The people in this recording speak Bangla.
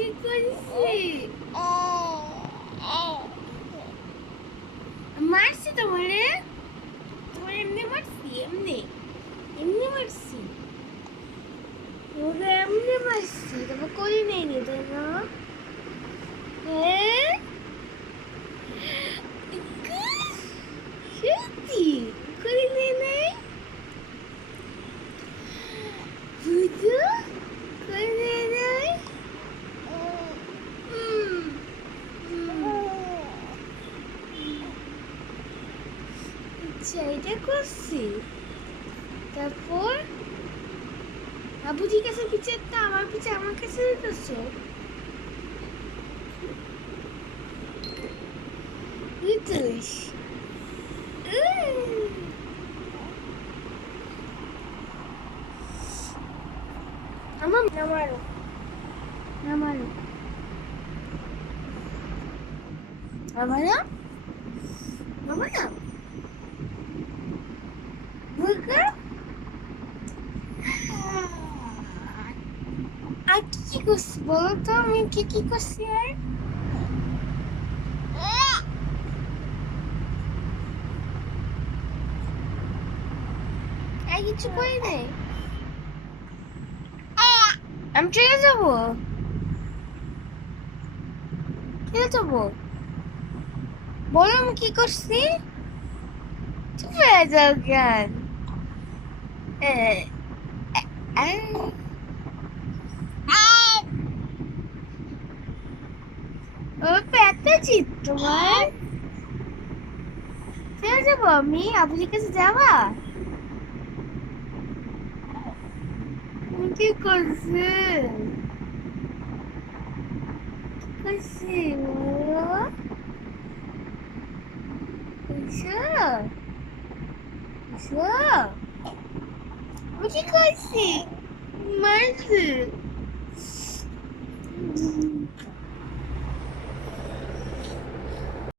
কি করছি? মারছি তোমারে? তোমার এমনি মারছি? এমনি এমনি মারছি? ওকে এমনি মারছি, তবে করি নেই তাই না? হ্যাঁ, সত্যি করি নেই। বুঝো করি নেই। আচ্ছা, এটা করছি। তারপর আবুজির কাছে পিছেরটা আমার পিছে আমার কাছে দিতেছো? দিতেস? আমার নামারো নামারো নামারো নামারো বুঝলো? আর কি কি করছি বলো তো, আমি কি কি করছি আর? আর কিছু করি নাই। আমি চলে যাবো, চলে যাবো। বলো আমি কি করছি? চুপ হয়ে যাও জ্ঞান। ও পেতে চিত তোমার। চলে যাবো আমি, আবুজির কাছে যাবা? তুমি কি করছে? করছি বলো? এসো এসো। আমি কি করছি? মারছি।